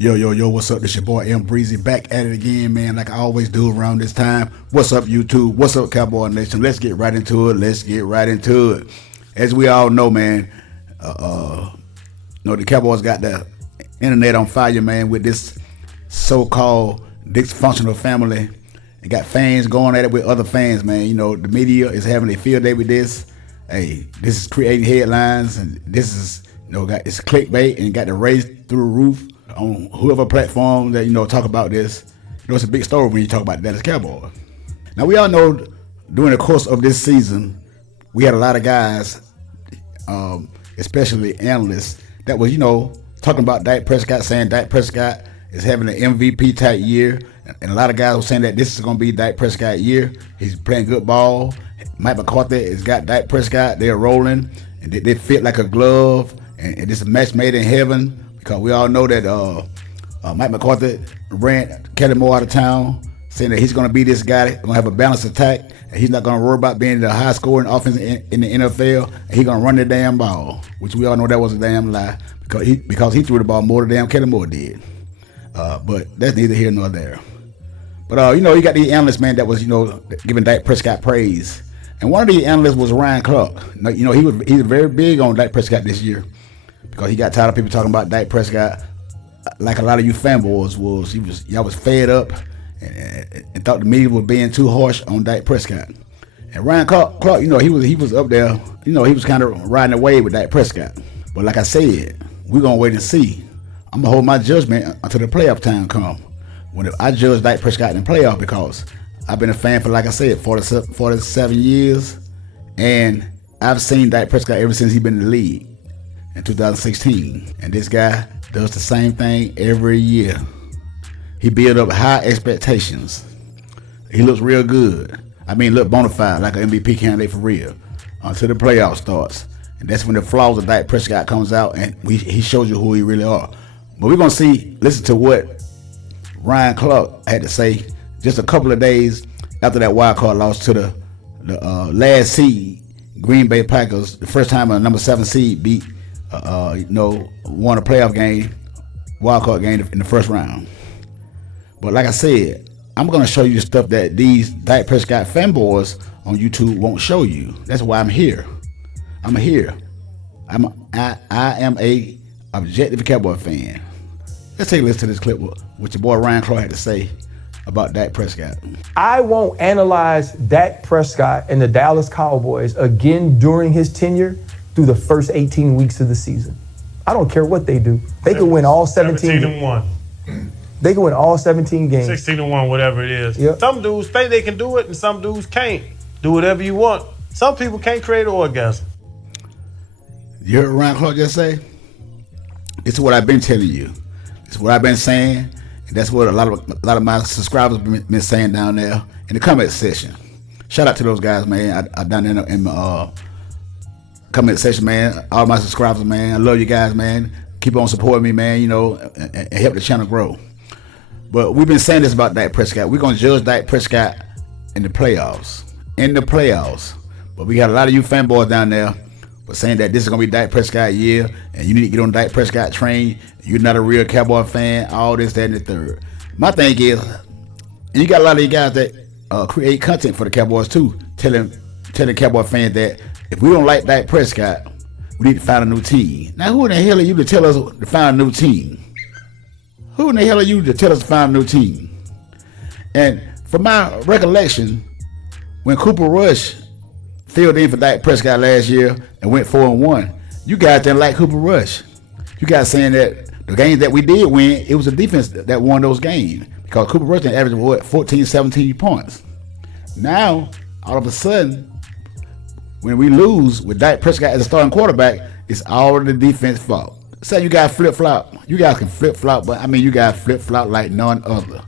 Yo, what's up? This your boy M Breezy back at it again, man, like I always do around this time. What's up, YouTube? What's up, Cowboy Nation? Let's get right into it. As we all know, man, the Cowboys got the internet on fire, man, with this so-called dysfunctional family. They got fans going at it with other fans, man. You know, the media is having a field day with this. Hey, this is creating headlines, and this is, it's clickbait and got the raise through the roof on whoever platform that, talk about this. It's a big story when you talk about the Dallas Cowboys. Now, we all know during the course of this season, we had a lot of guys, especially analysts, that was, talking about Dak Prescott, saying Dak Prescott is having an MVP type year. And a lot of guys were saying that this is going to be Dak Prescott year. He's playing good ball. Mike McCarthy has got Dak Prescott. They're rolling. And they fit like a glove. And this is a match made in heaven. Because we all know that Mike McCarthy ran Kelly Moore out of town, saying that he's going to be this guy, going to have a balanced attack, and he's not going to worry about being the high scoring offense in the NFL, and he's going to run the damn ball, which we all know that was a damn lie, because he threw the ball more than damn Kelly Moore did. But that's neither here nor there. But, you got the analyst, man, that was, giving Dak Prescott praise. And one of the analysts was Ryan Clark. He was very big on Dak Prescott this year, because he got tired of people talking about Dak Prescott like a lot of you fanboys was. Y'all was fed up and thought the media was being too harsh on Dak Prescott. And Ryan Clark, he was up there. He was kind of riding the wave with Dak Prescott. But like I said, we're gonna wait and see. I'm gonna hold my judgment until the playoff time come. When I judge Dak Prescott in the playoff, because I've been a fan for, like I said, 47 years, and I've seen Dak Prescott ever since he's been in the league in 2016. And this guy does the same thing every year. He build up high expectations. He looks real good. Look bona fide, like an MVP candidate for real, until the playoff starts. And that's when the flaws of Dak Prescott comes out, and he shows you who he really are. But we're going to listen to what Ryan Clark had to say just a couple of days after that wild card loss to the last seed Green Bay Packers. The first time a number 7 seed beat, won a playoff game, wild card game in the first round. But like I said, I'm going to show you the stuff that these Dak Prescott fanboys on YouTube won't show you. That's why I'm here. I am a objective Cowboy fan. Let's take a listen to this clip what your boy Ryan Clark had to say about Dak Prescott. I won't analyze Dak Prescott and the Dallas Cowboys again during his tenure through the first 18 weeks of the season. I don't care what they do. They can win all 17. 17-1. They can win all 17 games. 16-1, whatever it is. Yep. Some dudes think they can do it, and some dudes can't. Do whatever you want. Some people can't create an orgasm. You heard Ryan Clark just say? This is what I've been telling you. This is what I've been saying, and that's what a lot of my subscribers been saying down there in the comment section. Shout out to those guys, man. I down there in my comment section, man. All my subscribers, man. I love you guys, man. Keep on supporting me, man. And help the channel grow. But we've been saying this about Dak Prescott. We're gonna judge Dak Prescott in the playoffs. But we got a lot of you fanboys down there saying that this is going to be Dak Prescott year, and you need to get on Dak Prescott train. You're not a real Cowboy fan, all this, that, and the third. My thing is, and you got a lot of you guys that create content for the Cowboys too, telling Cowboy fans that if we don't like Dak Prescott, we need to find a new team. Now, who in the hell are you to tell us to find a new team? Who in the hell are you to tell us to find a new team? And from my recollection, when Cooper Rush filled in for Dak Prescott last year and went 4-1, you guys didn't like Cooper Rush. You guys saying that the games that we did win, it was the defense that won those games, because Cooper Rush averaged 14, 17 points. Now, all of a sudden, when we lose with Dak Prescott as a starting quarterback, it's all the defense fault. Say you guys flip-flop. You guys can flip-flop, but you guys flip-flop like none other.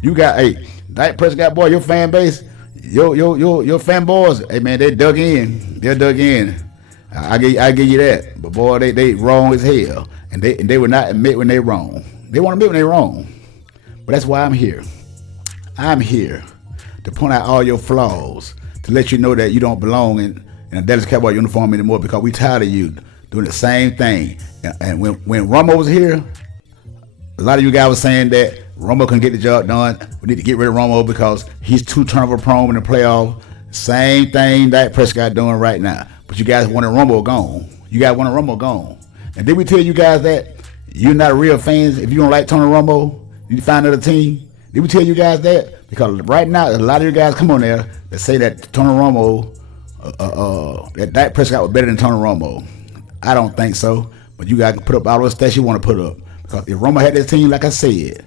You got, Dak Prescott, boy, your fan base, your fanboys, hey man, they dug in. They're dug in. I give you that. But boy, they wrong as hell, and they will not admit when they wrong. They won't admit when they wrong. But that's why I'm here. I'm here to point out all your flaws, to let you know that you don't belong in a Dallas Cowboy uniform anymore, because we tired of you doing the same thing. And when Romo was here, a lot of you guys were saying that Romo couldn't get the job done. We need to get rid of Romo because he's too turnover prone in the playoffs. Same thing Dak Prescott doing right now. But you guys wanted Romo gone. You guys wanted Romo gone. And did we tell you guys that you're not real fans if you don't like Tony Romo? You need to find another team. Did we tell you guys that? Because right now, a lot of you guys come on there that say that Tony Romo, that Dak Prescott was better than Tony Romo. I don't think so. But you guys can put up all those stats you want to put up. Because if Romo had this team, like I said,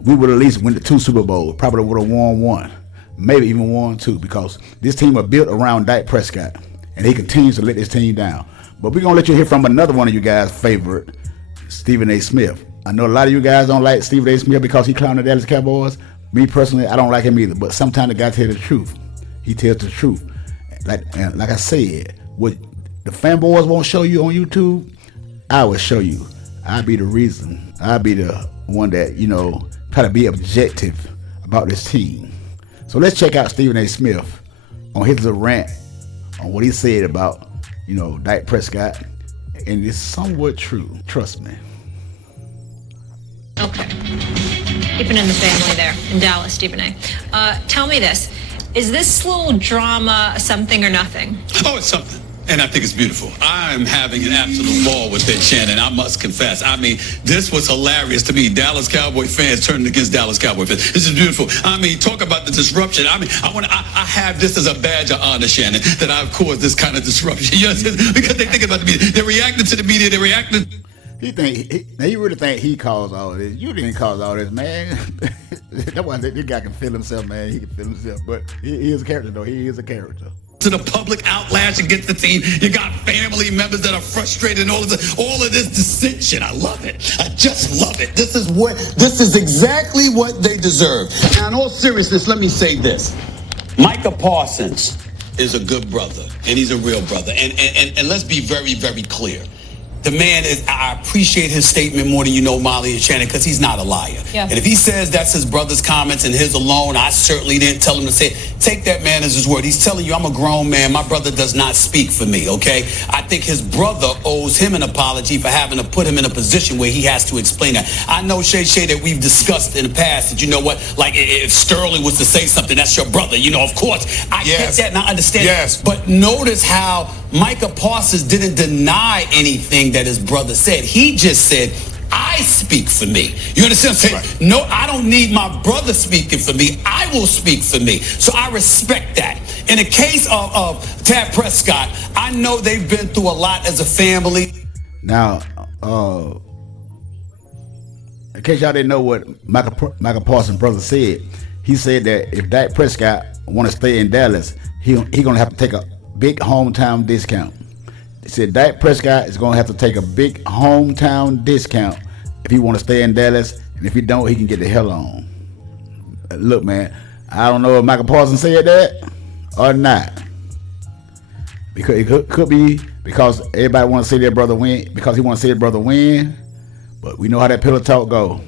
we would at least win the 2 Super Bowls. Probably would have won 1. Maybe even won 2. Because this team was built around Dak Prescott. And he continues to let this team down. But we're going to let you hear from another one of you guys' favorite, Stephen A. Smith. I know a lot of you guys don't like Stephen A. Smith because he clowned the Dallas Cowboys. Me personally, I don't like him either. But sometimes the guy tells the truth. He tells the truth. Like I said, what the fanboys won't show you on YouTube, I will show you. I'll be the reason. I'll be the one that, try to be objective about this team. So let's check out Stephen A. Smith on his rant on what he said about, Dak Prescott. And it's somewhat true. Trust me. Okay. Keeping in the family there in Dallas, Stephen A. Tell me this. Is this little drama something or nothing? Oh, it's something. And I think it's beautiful. I'm having an absolute ball with it, Shannon. I must confess. I mean, this was hilarious to me. Dallas Cowboy fans turning against Dallas Cowboy fans. This is beautiful. I mean, talk about the disruption. I mean, I have this as a badge of honor, Shannon, that I've caused this kind of disruption. You know, because they think about the media. They're reacting to the media. They're reacting. You really think he caused all this? You didn't cause all this, man. That's why this guy can feel himself, man. He can feel himself. But he is a character, though. He is a character. To the public outlash against the team. You got family members that are frustrated and all of this dissension. I love it. I just love it. This is exactly what they deserve. Now, in all seriousness, let me say this. Micah Parsons is a good brother, and he's a real brother. And let's be very, very clear. The man is, I appreciate his statement more than you know, Molly and Shannon, because he's not a liar. Yeah. And if he says that's his brother's comments and his alone, I certainly didn't tell him to say it. Take that man as his word. He's telling you, I'm a grown man. My brother does not speak for me, okay? I think his brother owes him an apology for having to put him in a position where he has to explain that. I know, Shay, that we've discussed in the past that, you know what, like if Sterling was to say something, that's your brother. Of course, I get that and I understand. Yes. But notice how Micah Parsons didn't deny anything that his brother said. He just said, I speak for me. You understand what I'm saying? Right. No, I don't need my brother speaking for me. I will speak for me. So I respect that. In the case of Dak Prescott, I know they've been through a lot as a family. Now, in case y'all didn't know what Michael Parsons' brother said, he said that if Dak Prescott want to stay in Dallas, he gonna have to take a big hometown discount. He said Dak Prescott is going to have to take a big hometown discount if he want to stay in Dallas, and if he don't, he can get the hell on. Look, man, I don't know if Michael Parsons said that or not. Because it could be because everybody want to see their brother win, because he want to see his brother win, but we know how that pillow talk go.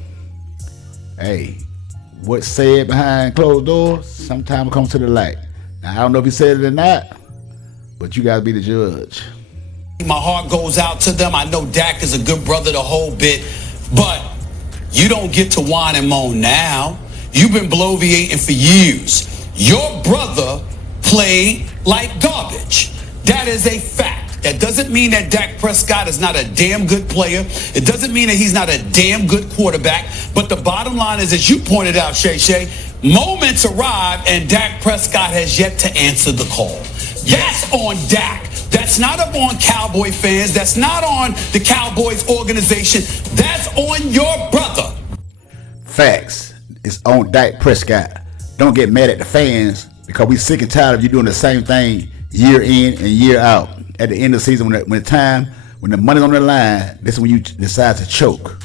Hey, what's said behind closed doors sometimes comes to the light. Now, I don't know if he said it or not, but you guys be the judge. My heart goes out to them. I know Dak is a good brother the whole bit, but you don't get to whine and moan now. You've been bloviating for years. Your brother played like garbage. That is a fact. That doesn't mean that Dak Prescott is not a damn good player. It doesn't mean that he's not a damn good quarterback. But the bottom line is, as you pointed out, Shay, moments arrive and Dak Prescott has yet to answer the call. That's on Dak. That's not up on Cowboy fans. That's not on the Cowboys organization. That's on your brother. Facts. It's on Dak Prescott. Don't get mad at the fans because we sick and tired of you doing the same thing year in and year out. At the end of the season, when the money's on the line, this is when you decide to choke.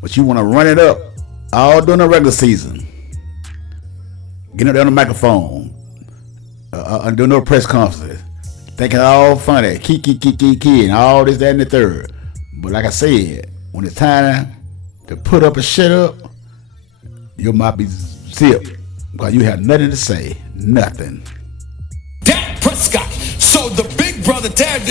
But you want to run it up all during the regular season. Get up there on the microphone. Doing no press conferences. Thinking all funny, key, and all this, that, and the third. But like I said, when it's time to put up and shut up, your mouth be zipped because you have nothing to say. Nothing. Dak Prescott. So the big brother Ted,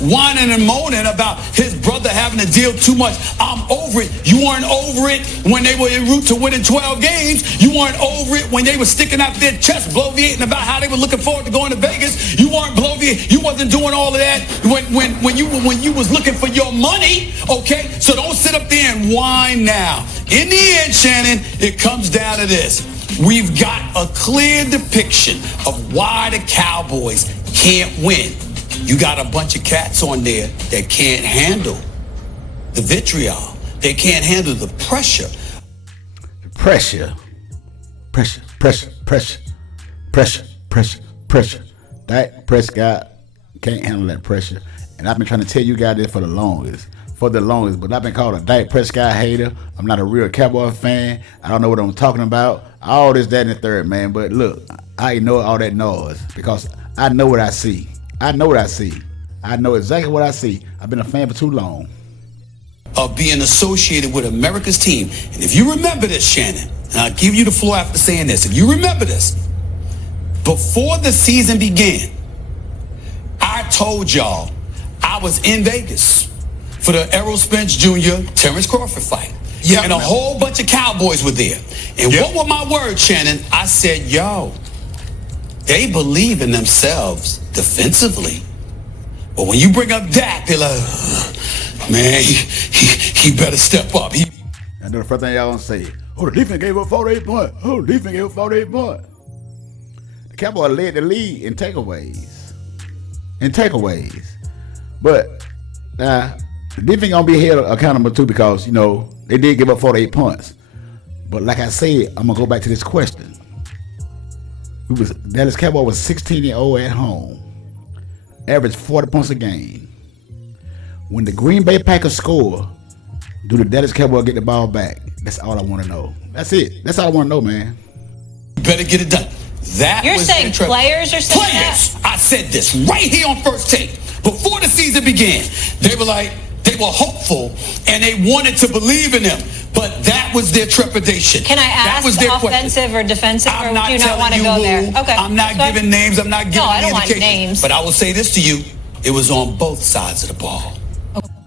whining and moaning about his brother having to deal too much. I'm over it. You weren't over it when they were en route to winning 12 games. You weren't over it when they were sticking out their chest, bloviating about how they were looking forward to going to Vegas. You weren't bloviating. You wasn't doing all of that when you was looking for your money, okay? So don't sit up there and whine now. In the end, Shannon, it comes down to this. We've got a clear depiction of why the Cowboys can't win. You got a bunch of cats on there that can't handle the vitriol. They can't handle the pressure. Pressure. Dak Prescott can't handle that pressure. And I've been trying to tell you guys this for the longest. But I've been called a Dak Prescott hater. I'm not a real Cowboy fan. I don't know what I'm talking about. All this, that, and the third, man. But look, I ignore all that noise because I know what I see. I know exactly what I see. I've been a fan for too long. Of being associated with America's team. And if you remember this, Shannon, and I'll give you the floor after saying this. If you remember this, before the season began, I told y'all I was in Vegas for the Errol Spence Jr. Terrence Crawford fight. Yep. And a whole bunch of Cowboys were there. And what were my words, Shannon? I said, yo, they believe in themselves defensively. But when you bring up Dak, they're like, man, he better step up. I know the first thing y'all gonna say, the defense gave up 48 points. The Cowboys led the league in takeaways. But the defense gonna be held accountable too because, they did give up 48 points. But like I said, I'm gonna go back to this question. Dallas Cowboy was 16-0 at home. Averaged 40 points a game. When the Green Bay Packers score, do the Dallas Cowboys get the ball back? That's all I want to know. That's it. That's all I want to know, man. You better get it done. You're saying players are saying players. I said this right here on First Take. Before the season began, they were hopeful and they wanted to believe in them. But that was their trepidation. Can I ask offensive or defensive, or do you not want to go there? Okay. I'm not giving names. I'm not giving I don't indications. Want names. But I will say this to you. It was on both sides of the ball.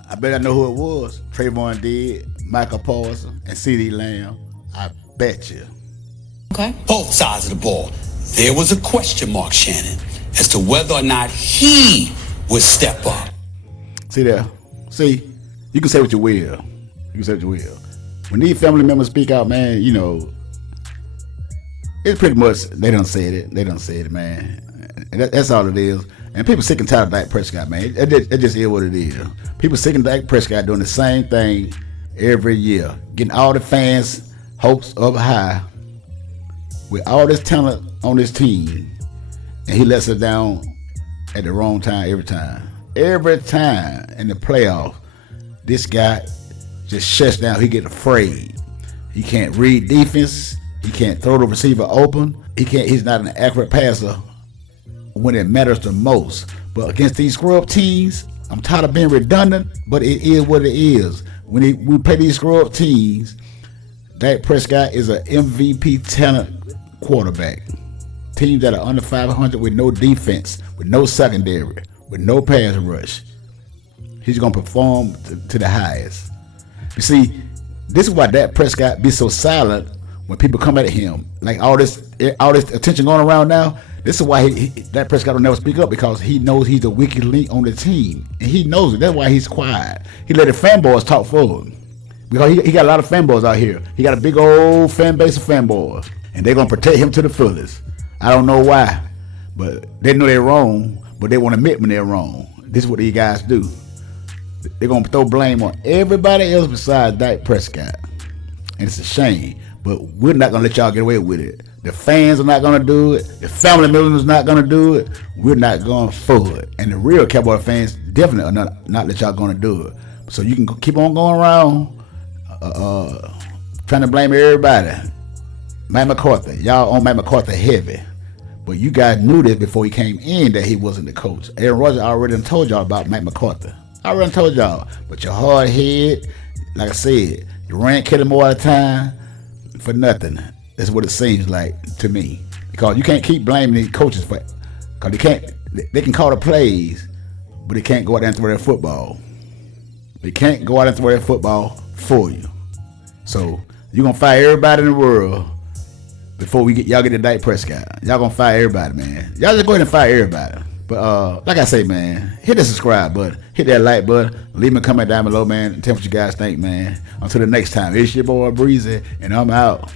I bet I know who it was. Trayvon did, Michael Parsons, and CeeDee Lamb. I bet you. Okay. Both sides of the ball. There was a question mark, Shannon, as to whether or not he would step up. See there. See, you can say what you will. When these family members speak out, man, it's pretty much they done said it, man. And that's all it is. And people sick and tired of Dak Prescott, man. It just is what it is. People sick of Dak Prescott doing the same thing every year, getting all the fans' hopes up high with all this talent on this team, and he lets us down at the wrong time every time. Every time in the playoffs, this guy just shuts down. He gets afraid. He can't read defense. He can't throw the receiver open. He's not an accurate passer when it matters the most. But against these scrub teams, I'm tired of being redundant, but it is what it is. When we play these scrub teams, Dak Prescott is an MVP talent quarterback. Teams that are under 500 with no defense, with no secondary, with no pass rush, he's going to perform to the highest. You see, this is why Dak Prescott be so silent when people come at him. Like all this attention going around now, this is why Dak Prescott will never speak up, because he knows he's the weakest link on the team. And he knows it. That's why he's quiet. He let the fanboys talk for him. Because he got a lot of fanboys out here. He got a big old fan base of fanboys. And they're going to protect him to the fullest. I don't know why. But they know they're wrong, but they want to admit when they're wrong. This is what these guys do. They're going to throw blame on everybody else besides Dak Prescott. And it's a shame. But we're not going to let y'all get away with it. The fans are not going to do it. The family members are not going to do it. We're not going for it. And the real Cowboy fans definitely are not let y'all going to do it. So you can keep on going around trying to blame everybody. Matt McCarthy. Y'all on Matt McCarthy heavy. But you guys knew this before he came in that he wasn't the coach. Aaron Rodgers already told y'all about Matt McCarthy. I already told y'all. But your hard head, like I said, you ran Kelly Moore all the time for nothing. That's what it seems like to me. Because you can't keep blaming these coaches for it. Because they can call the plays, but he can't go out there and throw that football. He can't go out and throw that football for you. So you're gonna fire everybody in the world before y'all get to Dak Prescott. Y'all gonna fire everybody, man. Y'all just go ahead and fire everybody. But like I say, man, hit the subscribe button, hit that like button, leave me a comment down below, man, and tell me what you guys think, man. Until the next time, it's your boy Breezy, and I'm out.